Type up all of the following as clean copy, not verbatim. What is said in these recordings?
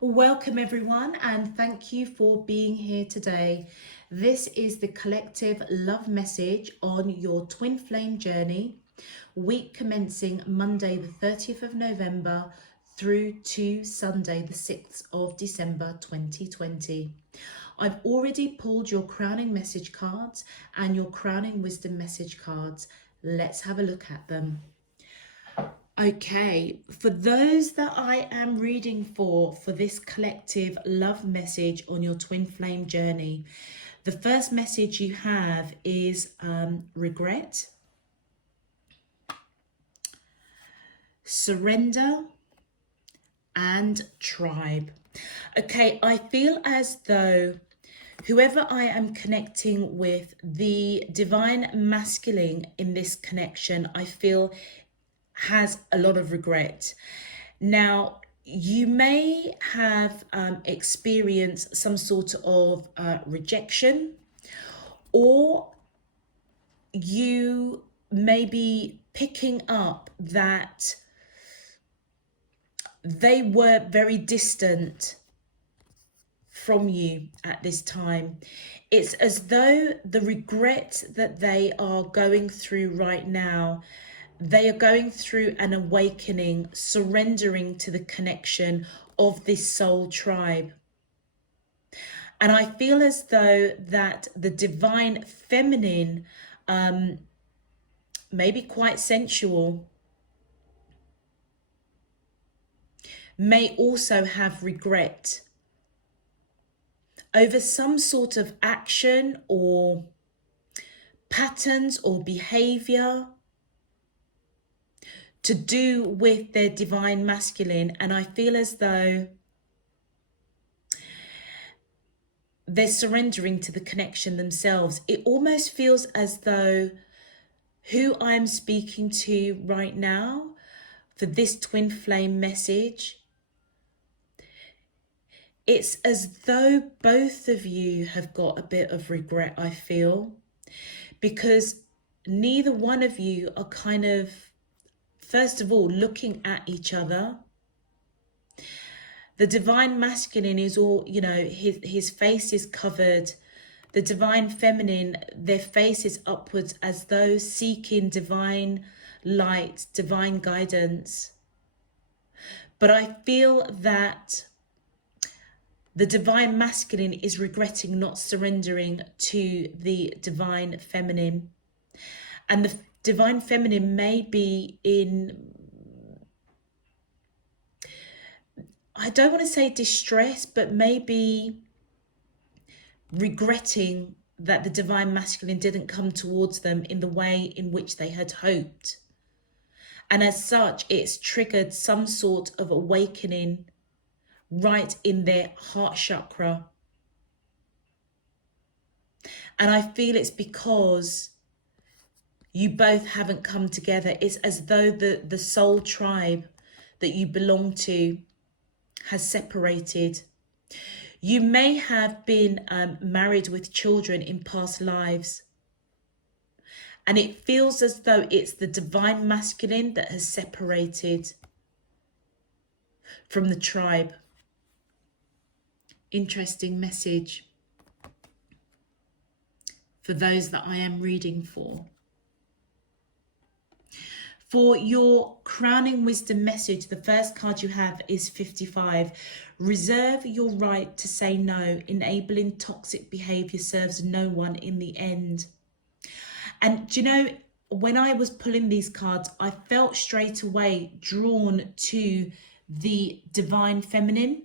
Welcome everyone, and thank you for being here today. This is the collective love message on your twin flame journey, week commencing Monday the 30th of November through to Sunday the 6th of December 2020. I've already pulled your crowning message cards and your crowning wisdom message cards. Let's have a look at them. Okay, for those that I am reading for this collective love message on your twin flame journey, the first message you have is regret, surrender, and tribe. Okay, I feel as though whoever I am connecting with, the divine masculine in this connection, I feel has a lot of regret. Now, you may have experienced some sort of rejection, or you may be picking up that they were very distant from you at this time. It's as though the regret that they are going through right now, they are going through an awakening, surrendering to the connection of this soul tribe. And I feel as though that the divine feminine, maybe quite sensual, may also have regret over some sort of action or patterns or behavior to do with their divine masculine. And I feel as though they're surrendering to the connection themselves. It almost feels as though who I'm speaking to right now for this twin flame message, it's as though both of you have got a bit of regret, I feel, because neither one of you are kind of, first of all, looking at each other. The divine masculine is all, you know, his face is covered. The divine feminine, their face is upwards as though seeking divine light, divine guidance. But I feel that the divine masculine is regretting not surrendering to the divine feminine. And the divine feminine may be in, I don't want to say distress, but maybe regretting that the divine masculine didn't come towards them in the way in which they had hoped. And as such, it's triggered some sort of awakening right in their heart chakra. And I feel it's because you both haven't come together. It's as though the soul tribe that you belong to has separated. You may have been married with children in past lives. And it feels as though it's the divine masculine that has separated from the tribe. Interesting message for those that I am reading for. For your crowning wisdom message, the first card you have is 55. Reserve your right to say no. Enabling toxic behavior serves no one in the end. And do you know, when I was pulling these cards, I felt straight away drawn to the divine feminine.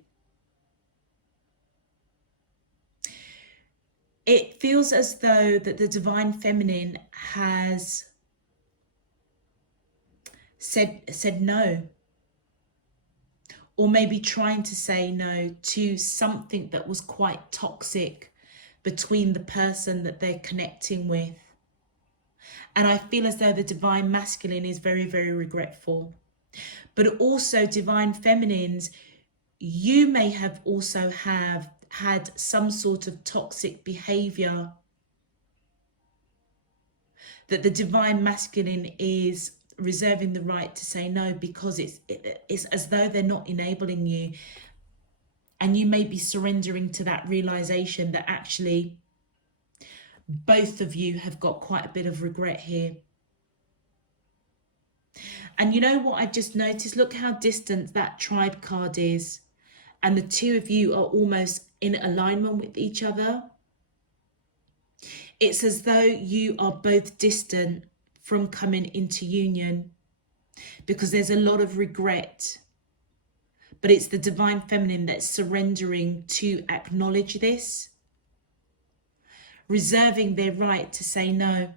It feels as though that the divine feminine has said no, or maybe trying to say no to something that was quite toxic between the person that they're connecting with. And I feel as though the divine masculine is very, very regretful. But also divine feminines, you may have also have had some sort of toxic behavior that the divine masculine is reserving the right to say no, because it's as though they're not enabling you. And you may be surrendering to that realization that actually both of you have got quite a bit of regret here. And you know what I've just noticed? Look how distant that tribe card is. And the two of you are almost in alignment with each other. It's as though you are both distant from coming into union because there's a lot of regret. But it's the divine feminine that's surrendering to acknowledge this, reserving their right to say no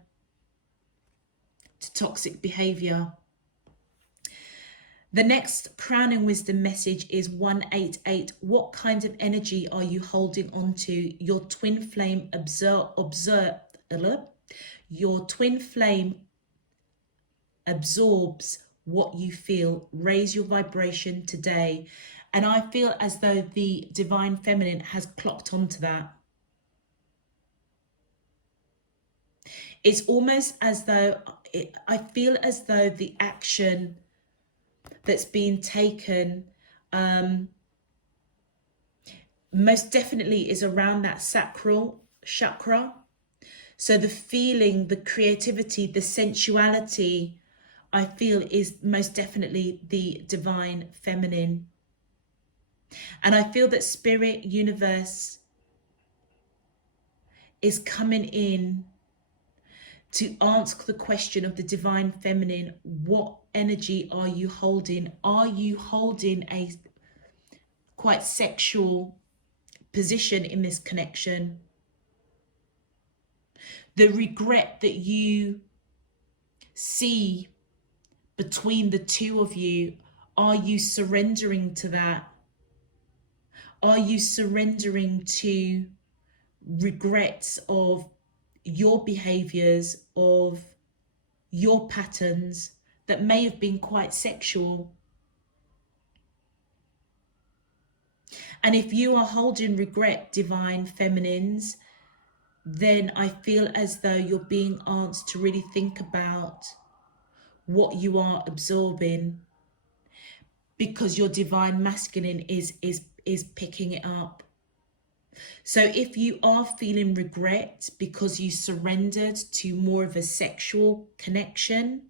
to toxic behavior. The next crowning wisdom message is 188. What kind of energy are you holding on to? Your twin flame your twin flame absorbs what you feel. Raise your vibration today. And I feel as though the divine feminine has clocked onto that. It's almost as though, I feel as though the action that's being taken most definitely is around that sacral chakra. So the feeling, the creativity, the sensuality, I feel is most definitely the divine feminine. And I feel that spirit, universe is coming in to ask the question of the divine feminine. What energy are you holding? Are you holding a quite sexual position in this connection? The regret that you see between the two of you, are you surrendering to that? Are you surrendering to regrets of your behaviors, of your patterns that may have been quite sexual? And if you are holding regret, divine feminines, then I feel as though you're being asked to really think about what you are absorbing, because your divine masculine is picking it up. So if you are feeling regret because you surrendered to more of a sexual connection,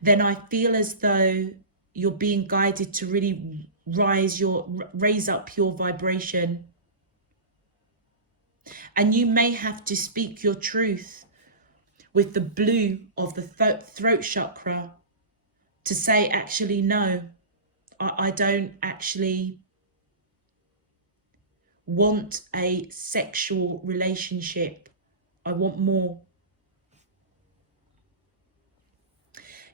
then I feel as though you're being guided to really raise up your vibration. And you may have to speak your truth with the blue of the throat chakra to say, actually, no, I don't actually want a sexual relationship. I want more.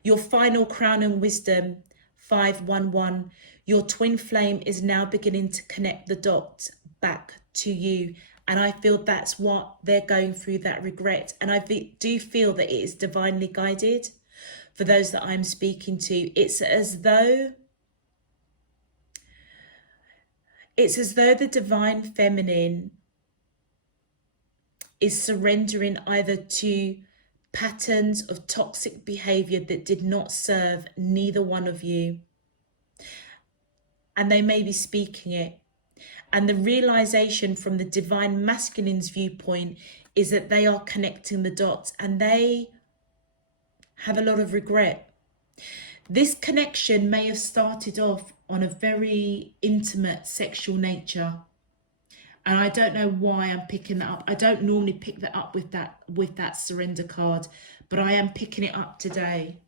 Your final crown and wisdom, 511. Your twin flame is now beginning to connect the dots back to you. And I feel that's what they're going through, that regret. And I do feel that it is divinely guided for those that I'm speaking to. It's as though the divine feminine is surrendering either to patterns of toxic behavior that did not serve neither one of you. And they may be speaking it. And the realization from the divine masculine's viewpoint is that they are connecting the dots and they have a lot of regret. This connection may have started off on a very intimate sexual nature. And I don't know why I'm picking that up. I don't normally pick that up with that surrender card, but I am picking it up today.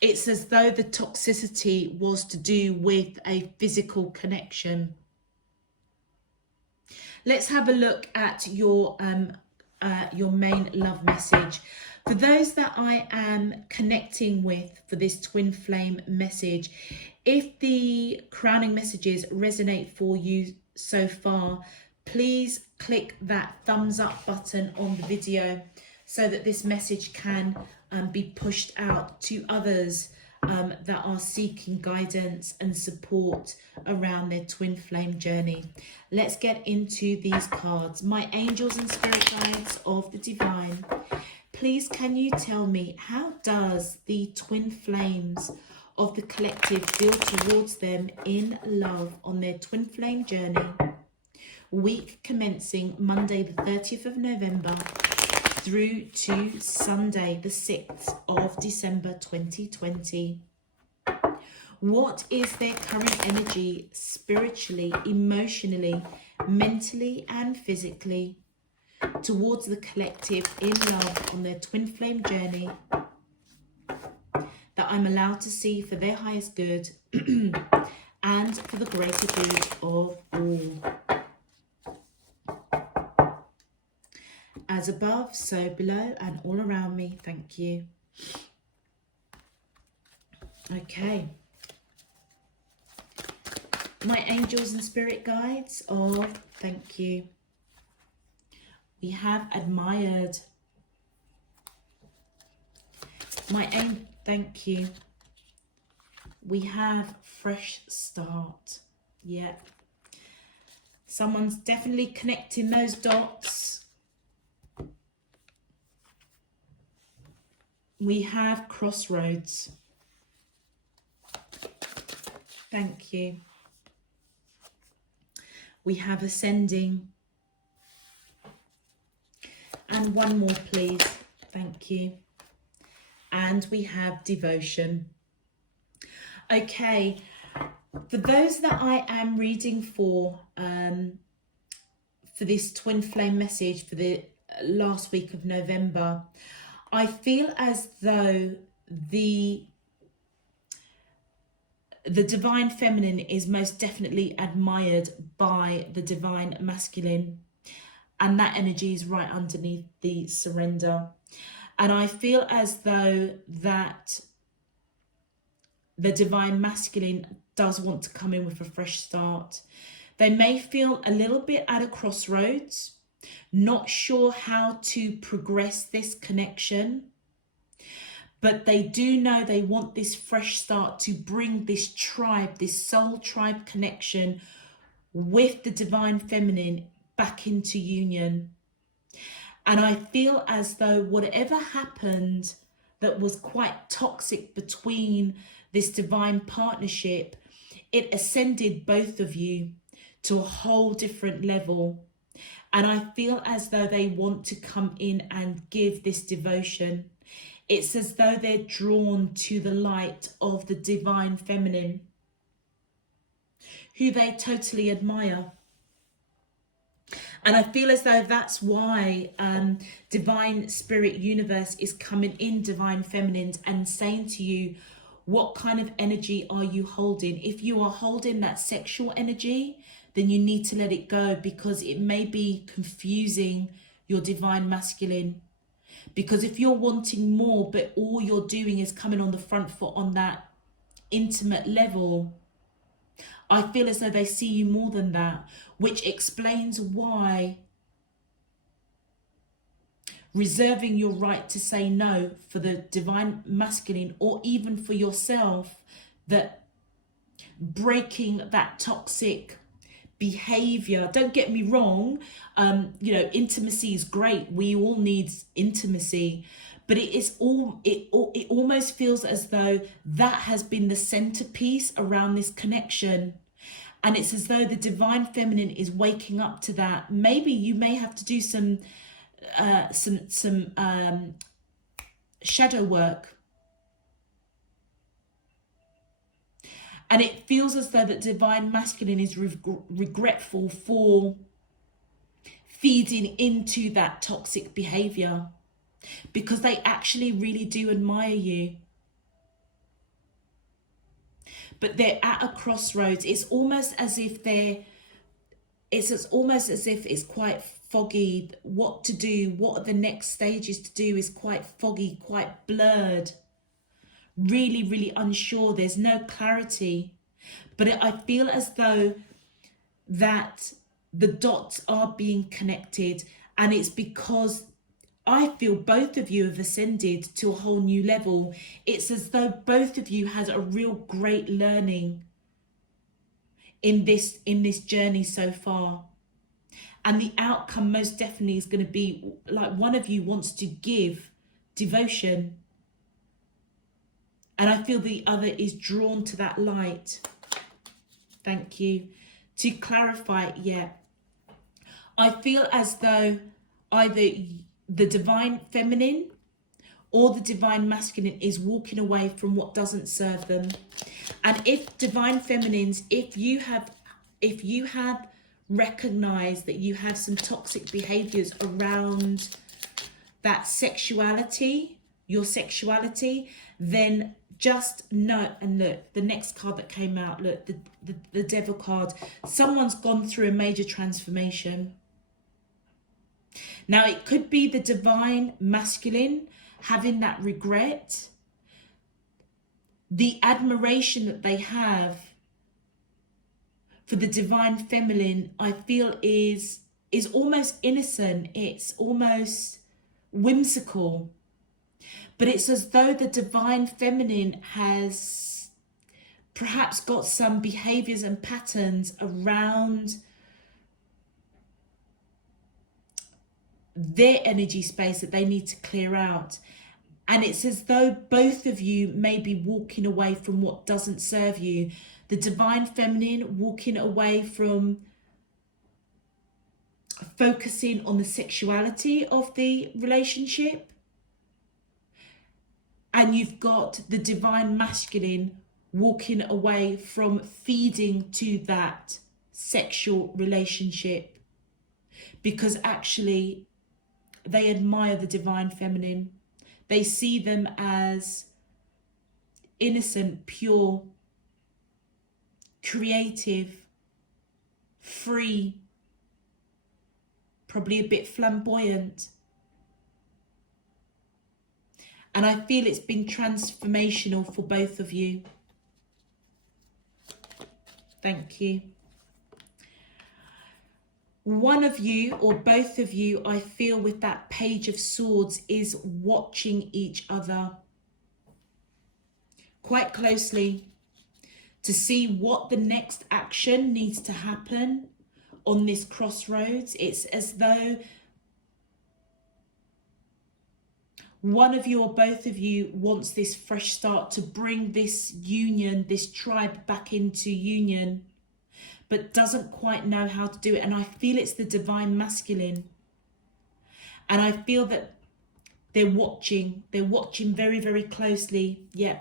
It's as though the toxicity was to do with a physical connection. Let's have a look at your main love message. For those that I am connecting with for this twin flame message, if the crowning messages resonate for you so far, please click that thumbs up button on the video so that this message can be pushed out to others that are seeking guidance and support around their twin flame journey. Let's get into these cards. My angels and spirit guides of the divine, please can you tell me, how does the twin flames of the collective feel towards them in love on their twin flame journey, week commencing Monday the 30th of November through to Sunday the 6th of December 2020. What is their current energy spiritually, emotionally, mentally and physically towards the collective in love on their twin flame journey that I'm allowed to see for their highest good and for the greater good of all? As above, so below and all around me. Thank you. Okay. My angels and spirit guides, oh, thank you. We have admired. Thank you. We have fresh start. Yeah. Someone's definitely connecting those dots. We have crossroads. Thank you. We have ascending. And one more, please. Thank you. And we have devotion. Okay. For those that I am reading for this twin flame message for the last week of November, I feel as though the divine feminine is most definitely admired by the divine masculine, and that energy is right underneath the surrender. And I feel as though that the divine masculine does want to come in with a fresh start. They may feel a little bit at a crossroads, not sure how to progress this connection, but they do know they want this fresh start to bring this tribe, this soul tribe connection with the divine feminine back into union. And I feel as though whatever happened that was quite toxic between this divine partnership, it ascended both of you to a whole different level. And I feel as though they want to come in and give this devotion. It's as though they're drawn to the light of the divine feminine, who they totally admire. And I feel as though that's why divine spirit universe is coming in, divine feminines, and saying to you, what kind of energy are you holding? If you are holding that sexual energy, then you need to let it go, because it may be confusing your divine masculine. Because if you're wanting more, but all you're doing is coming on the front foot on that intimate level, I feel as though they see you more than that, which explains why reserving your right to say no for the divine masculine, or even for yourself, that breaking that toxic behavior. Don't get me wrong, intimacy is great. We all need intimacy, but it almost feels as though that has been the centerpiece around this connection. And it's as though the divine feminine is waking up to that. Maybe you may have to do some shadow work. And it feels as though that divine masculine is regretful for feeding into that toxic behavior, because they actually really do admire you. But they're at a crossroads. It's almost as if it's quite foggy. What to do, what are the next stages to do is quite foggy, quite blurred. Really, really unsure. There's no clarity. But I feel as though that the dots are being connected, and it's because I feel both of you have ascended to a whole new level. It's as though both of you had a real great learning in this journey so far. And the outcome most definitely is going to be like one of you wants to give devotion. And I feel the other is drawn to that light. Thank you. To clarify, yeah. I feel as though either the divine feminine or the divine masculine is walking away from what doesn't serve them. And if divine feminines, if you have recognized that you have some toxic behaviors around that sexuality, your sexuality, then just know, and look, the next card that came out, look, the devil card, someone's gone through a major transformation. Now, it could be the divine masculine having that regret, the admiration that they have for the divine feminine, I feel is almost innocent. It's almost whimsical. But it's as though the divine feminine has perhaps got some behaviors and patterns around their energy space that they need to clear out. And it's as though both of you may be walking away from what doesn't serve you. The divine feminine walking away from focusing on the sexuality of the relationship. And you've got the divine masculine walking away from feeding to that sexual relationship. Because actually, they admire the divine feminine. They see them as innocent, pure, creative, free, probably a bit flamboyant. And I feel it's been transformational for both of you. Thank you. One of you or both of you, I feel with that Page of Swords, is watching each other quite closely to see what the next action needs to happen on this crossroads. It's as though one of you or both of you wants this fresh start to bring this union, this tribe back into union, but doesn't quite know how to do it. And I feel it's the divine masculine. And I feel that they're watching very, very closely. Yeah.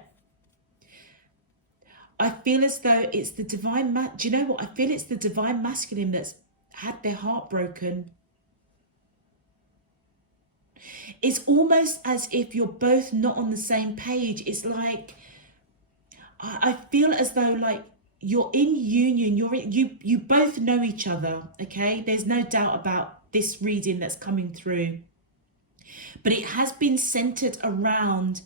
I feel as though it's the divine, do you know what? I feel it's the divine masculine that's had their heart broken. It's almost as if you're both not on the same page. It's like, I feel as though like you're in union, you both know each other, okay? There's no doubt about this reading that's coming through. But it has been centered around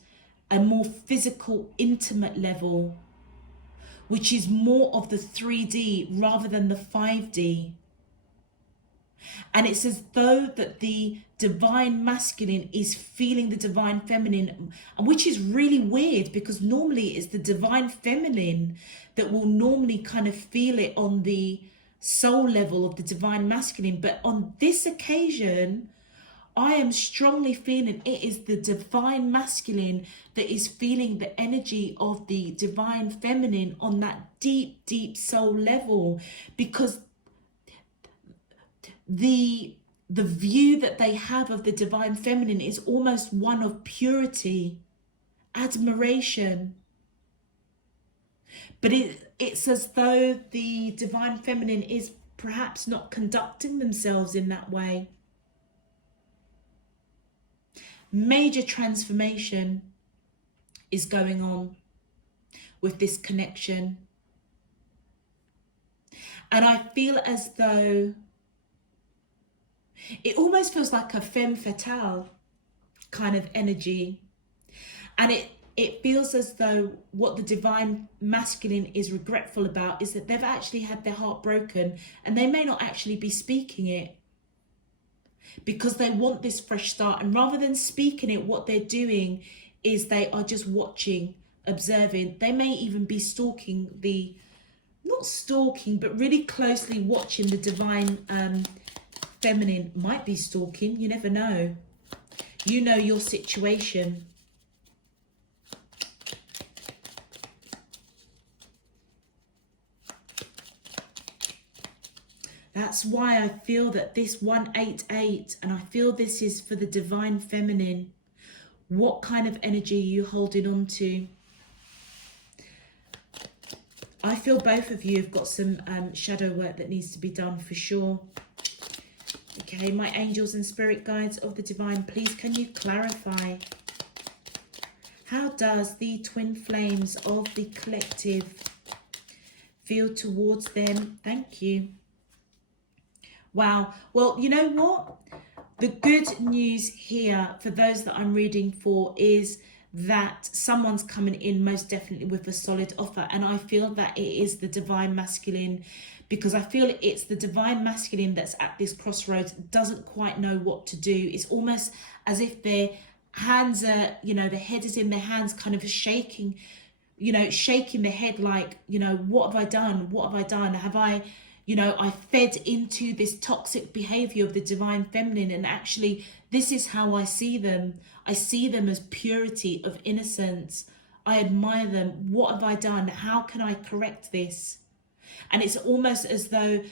a more physical, intimate level, which is more of the 3D rather than the 5D. And it's as though that the divine masculine is feeling the divine feminine, and which is really weird because normally it's the divine feminine that will normally kind of feel it on the soul level of the divine masculine. But on this occasion, I am strongly feeling it is the divine masculine that is feeling the energy of the divine feminine on that deep, deep soul level, because the view that they have of the divine feminine is almost one of purity, admiration. But it's as though the divine feminine is perhaps not conducting themselves in that way. Major transformation is going on with this connection. And I feel as though it almost feels like a femme fatale kind of energy. And it feels as though what the divine masculine is regretful about is that they've actually had their heart broken, and they may not actually be speaking it because they want this fresh start. And rather than speaking it, what they're doing is they are just watching, observing. They may even be stalking not stalking, but really closely watching the divine feminine. Might be stalking, you never know. You know your situation. That's why I feel that this 188, and I feel this is for the divine feminine. What kind of energy are you holding on to? I feel both of you have got some shadow work that needs to be done for sure. Okay, my angels and spirit guides of the divine, please can you clarify? How does the twin flames of the collective feel towards them? Thank you. Wow. Well, you know what? The good news here for those that I'm reading for is that someone's coming in most definitely with a solid offer. And I feel that it is the divine masculine, because I feel it's the divine masculine that's at this crossroads, doesn't quite know what to do. It's almost as if their hands are, you know, the head is in their hands, kind of shaking, you know, shaking their head like, you know, what have I done? What have I done? Have I, you know, I fed into this toxic behavior of the divine feminine, and actually this is how I see them. I see them as purity of innocence. I admire them. What have I done? How can I correct this? And it's almost as though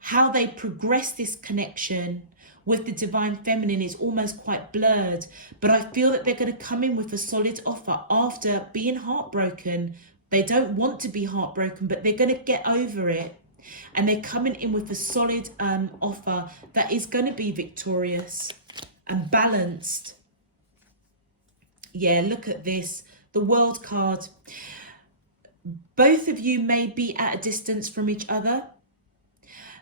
how they progress this connection with the divine feminine is almost quite blurred. But I feel that they're going to come in with a solid offer after being heartbroken. They don't want to be heartbroken, but they're going to get over it. And they're coming in with a solid offer that is going to be victorious and balanced. Yeah, look at this. The World card. Both of you may be at a distance from each other,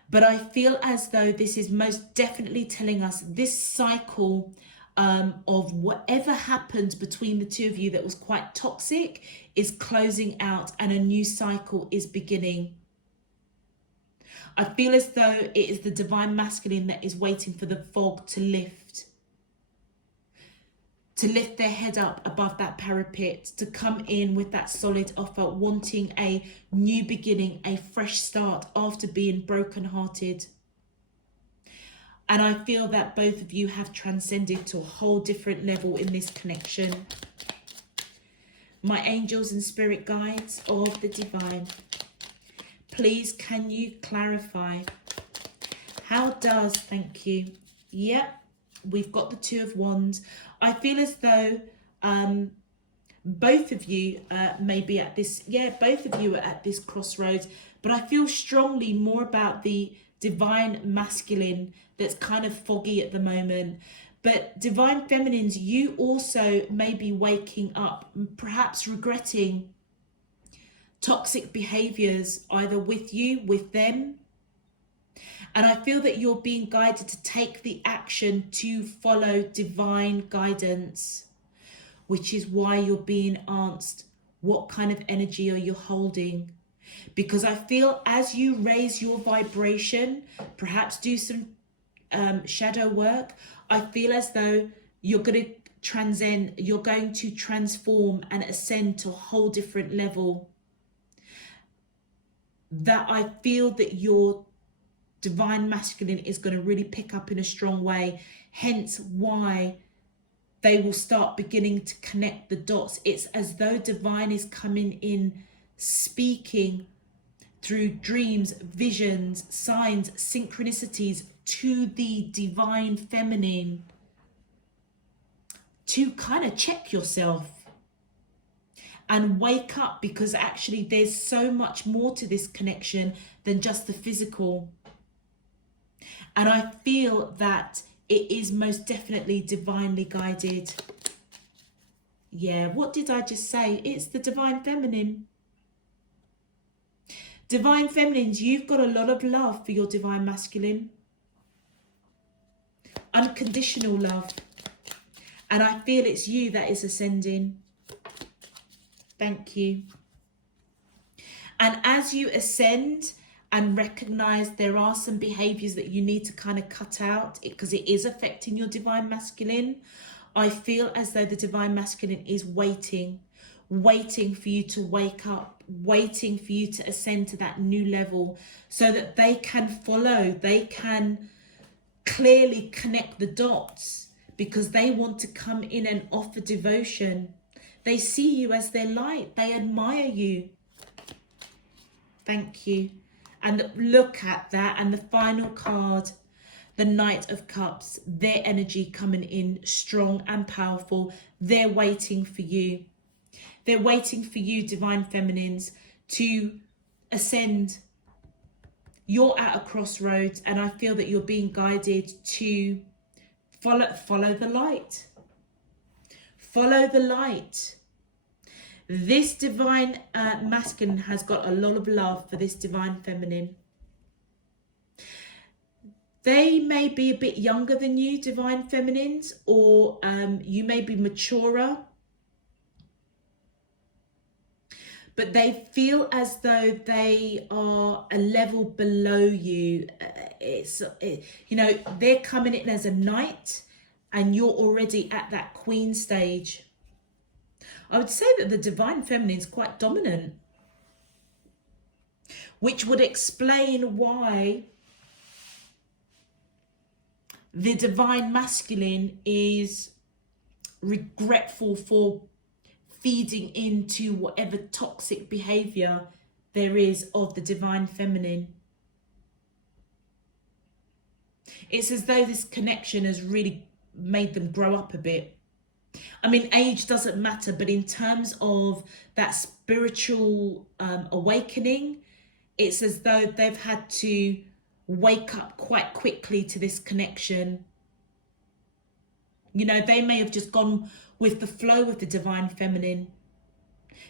but I feel as though this is most definitely telling us this cycle of whatever happened between the two of you that was quite toxic is closing out and a new cycle is beginning. I feel as though it is the divine masculine that is waiting for the fog to lift their head up above that parapet, to come in with that solid offer, wanting a new beginning, a fresh start after being brokenhearted. And I feel that both of you have transcended to a whole different level in this connection. My angels and spirit guides of the divine, please can you clarify? How does, thank you. Yep, we've got the Two of Wands. I feel as though both of you may be at this, both of you are at this crossroads, but I feel strongly more about the divine masculine that's kind of foggy at the moment. But divine feminines, you also may be waking up, perhaps regretting toxic behaviors, either with you, with them. And I feel that you're being guided to take the action to follow divine guidance, which is why you're being asked, what kind of energy are you holding? Because I feel as you raise your vibration, perhaps do some shadow work, I feel as though you're going to transcend, you're going to transform and ascend to a whole different level. That I feel that your divine masculine is going to really pick up in a strong way, hence why they will start beginning to connect the dots. It's as though divine is coming in, speaking through dreams, visions, signs, synchronicities to the divine feminine to kind of check yourself and wake up, because actually there's so much more to this connection than just the physical. And I feel that it is most definitely divinely guided. Yeah, what did I just say? It's the divine feminine. Divine feminines, you've got a lot of love for your divine masculine. Unconditional love. And I feel it's you that is ascending. Thank you. And as you ascend and recognize there are some behaviors that you need to kind of cut out because it is affecting your divine masculine, I feel as though the divine masculine is waiting for you to wake up, waiting for you to ascend to that new level so that they can follow, they can clearly connect the dots, because they want to come in and offer devotion. They see you as their light. They admire you. Thank you. And look at that. And the final card, the Knight of Cups, their energy coming in strong and powerful. They're waiting for you. They're waiting for you, Divine Feminines, to ascend. You're at a crossroads, and I feel that you're being guided to follow the light. Follow the light. This Divine Masculine has got a lot of love for this Divine Feminine. They may be a bit younger than you, Divine Feminines, or you may be maturer. But they feel as though they are a level below you. You know, they're coming in as a knight and you're already at that queen stage. I would say that the Divine Feminine is quite dominant, which would explain why the Divine Masculine is regretful for feeding into whatever toxic behavior there is of the Divine Feminine. It's as though this connection has really made them grow up a bit. I mean, age doesn't matter, but in terms of that spiritual awakening, it's as though they've had to wake up quite quickly to this connection. You know, they may have just gone with the flow of the Divine Feminine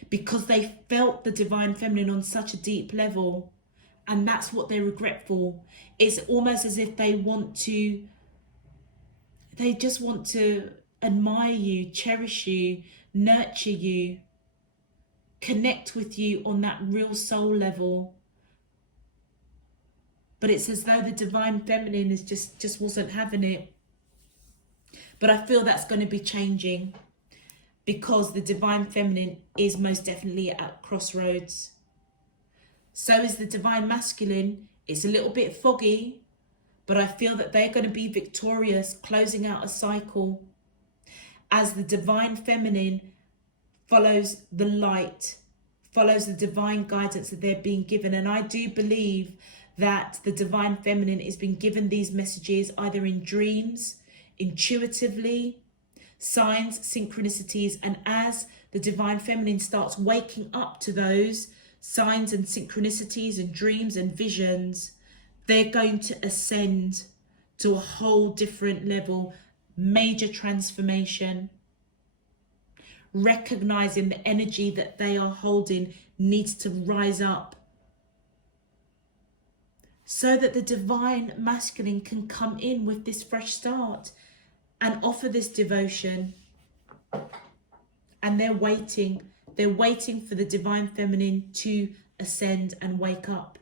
because they felt the Divine Feminine on such a deep level, and that's what they're regretful. It's almost as if they just want to admire you, cherish you, nurture you, connect with you on that real soul level. But it's as though the Divine Feminine is just wasn't having it. But I feel that's going to be changing because the Divine Feminine is most definitely at crossroads. So is the Divine Masculine. It's a little bit foggy, but I feel that they're going to be victorious, closing out a cycle as the Divine Feminine follows the light, follows the divine guidance that they're being given. And I do believe that the Divine Feminine is being given these messages either in dreams, intuitively, signs, synchronicities, and as the Divine Feminine starts waking up to those signs and synchronicities and dreams and visions, they're going to ascend to a whole different level, major transformation. Recognizing the energy that they are holding needs to rise up so that the Divine Masculine can come in with this fresh start and offer this devotion. And they're waiting for the Divine Feminine to ascend and wake up.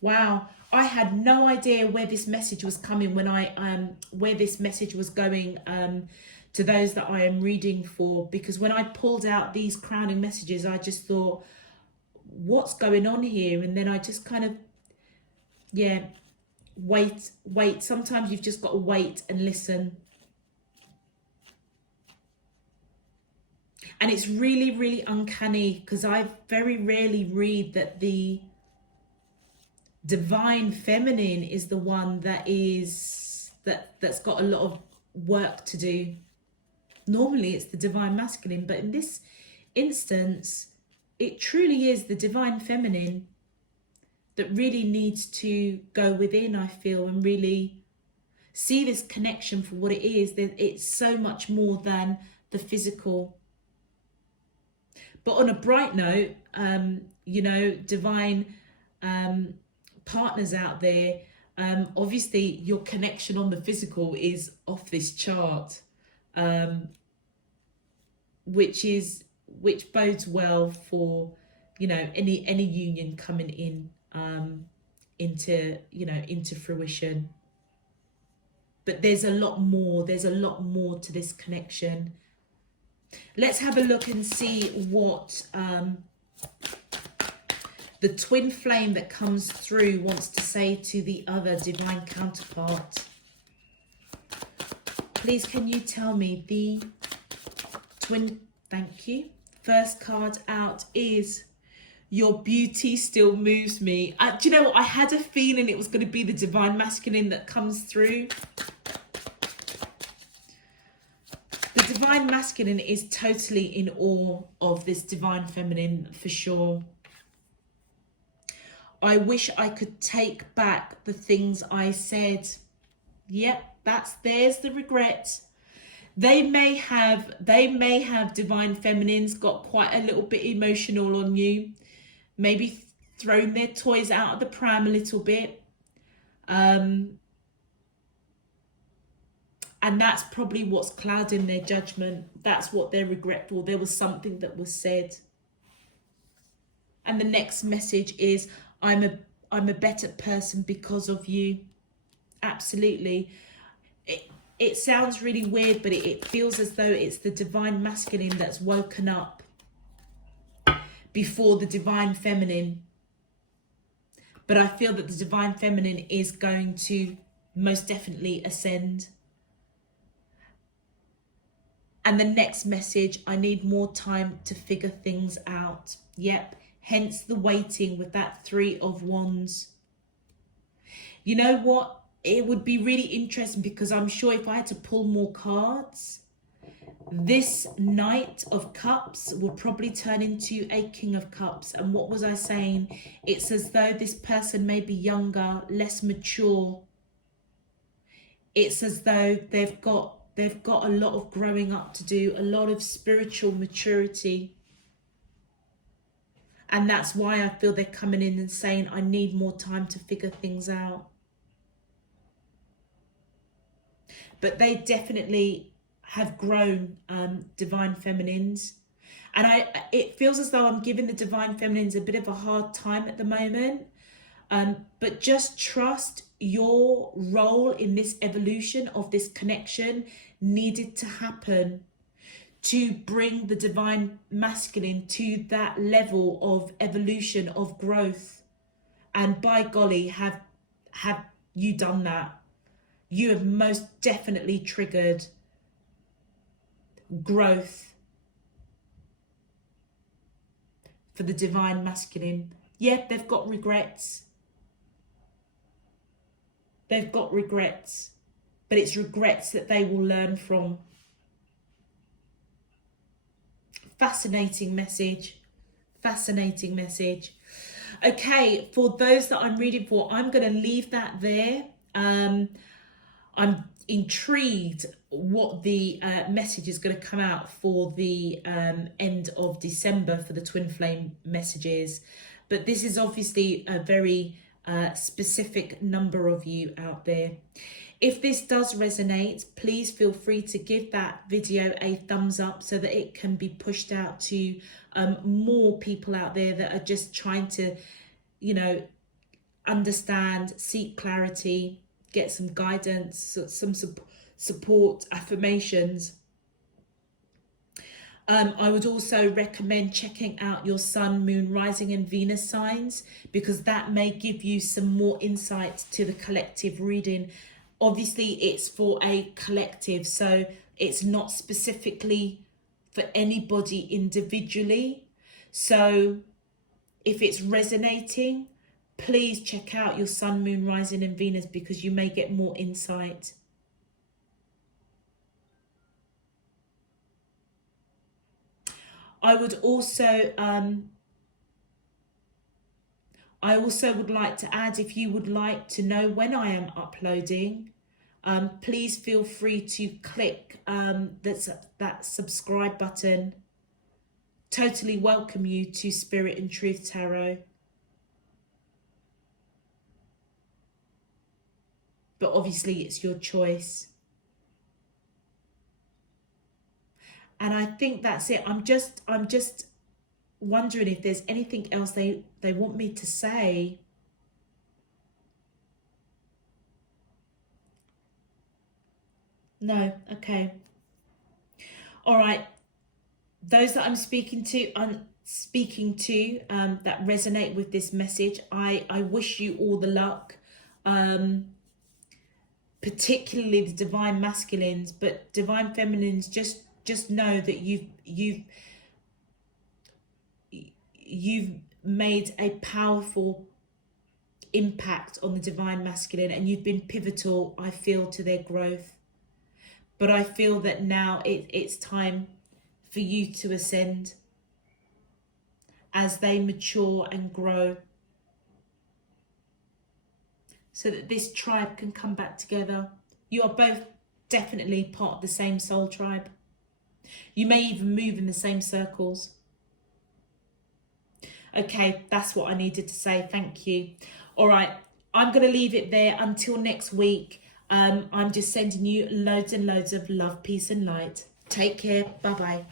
Wow, I had no idea where this message was coming when where this message was going to those that I am reading for, because when I pulled out these crowning messages, I just thought, what's going on here? And then I just kind of, wait. Sometimes you've just got to wait and listen. And it's really, really uncanny because I very rarely read that the Divine Feminine is the one that's got a lot of work to do. Normally it's the Divine Masculine, but in this instance, it truly is the Divine Feminine that really needs to go within, I feel, and really see this connection for what it is. That it's so much more than the physical. But on a bright note, divine partners out there, obviously your connection on the physical is off this chart, which bodes well for any union coming in into fruition. But there's a lot more to this connection. Let's have a look and see what the twin flame that comes through wants to say to the other divine counterpart. Please, can you tell me the twin? Thank you. First card out is Your beauty still moves me. Do you know what? I had a feeling it was going to be the divine masculine that comes through. The divine masculine is totally in awe of this divine feminine for sure. I wish I could take back the things I said. Yep, there's the regret. They may have divine feminines got quite a little bit emotional on you. Maybe thrown their toys out of the pram a little bit. And that's probably what's clouding their judgment. That's what they're regretful. There was something that was said. And the next message is, I'm a better person because of you. Absolutely. It sounds really weird, but it feels as though it's the divine masculine that's woken up before the divine feminine. But I feel that the divine feminine is going to most definitely ascend. And the next message, I need more time to figure things out. Yep, hence the waiting with that 3 of Wands. You know what? It would be really interesting, because I'm sure if I had to pull more cards, this Knight of Cups will probably turn into a King of Cups. And what was I saying? It's as though this person may be younger, less mature. It's as though they've got a lot of growing up to do, a lot of spiritual maturity. And that's why I feel they're coming in and saying, I need more time to figure things out. But they definitely have grown, divine feminines. And it feels as though I'm giving the divine feminines a bit of a hard time at the moment. But just trust your role in this evolution of this connection needed to happen to bring the divine masculine to that level of evolution, of growth. And by golly, have you done that? You have most definitely triggered growth for the divine masculine. Yeah, they've got regrets. They've got regrets, but it's regrets that they will learn from. Fascinating message. Fascinating message. Okay, for those that I'm reading for, I'm going to leave that there. I'm intrigued what the message is going to come out for the end of December for the twin flame messages. But this is obviously a very specific number of you out there. If this does resonate, please feel free to give that video a thumbs up so that it can be pushed out to more people out there that are just trying to, understand, seek clarity, get some guidance, some support, affirmations. I would also recommend checking out your Sun, Moon, Rising and Venus signs, because that may give you some more insight to the collective reading. Obviously, it's for a collective, so it's not specifically for anybody individually. So if it's resonating, please check out your Sun, Moon, Rising and Venus, because you may get more insight. I would also would like to add, if you would like to know when I am uploading, please feel free to click that subscribe button. Totally welcome you to Spirit and Truth Tarot. But obviously it's your choice. And I think that's it. I'm just wondering if there's anything else they want me to say. No, okay. All right. Those that I'm speaking to that resonate with this message, I wish you all the luck. Particularly the divine masculines, but divine feminines, just know that you've made a powerful impact on the divine masculine, and you've been pivotal, I feel, to their growth. But I feel that now it's time for you to ascend as they mature and grow, so that this tribe can come back together. You are both definitely part of the same soul tribe. You may even move in the same circles. Okay, that's what I needed to say. Thank you. All right, I'm going to leave it there until next week. I'm just sending you loads and loads of love, peace and light. Take care. Bye-bye.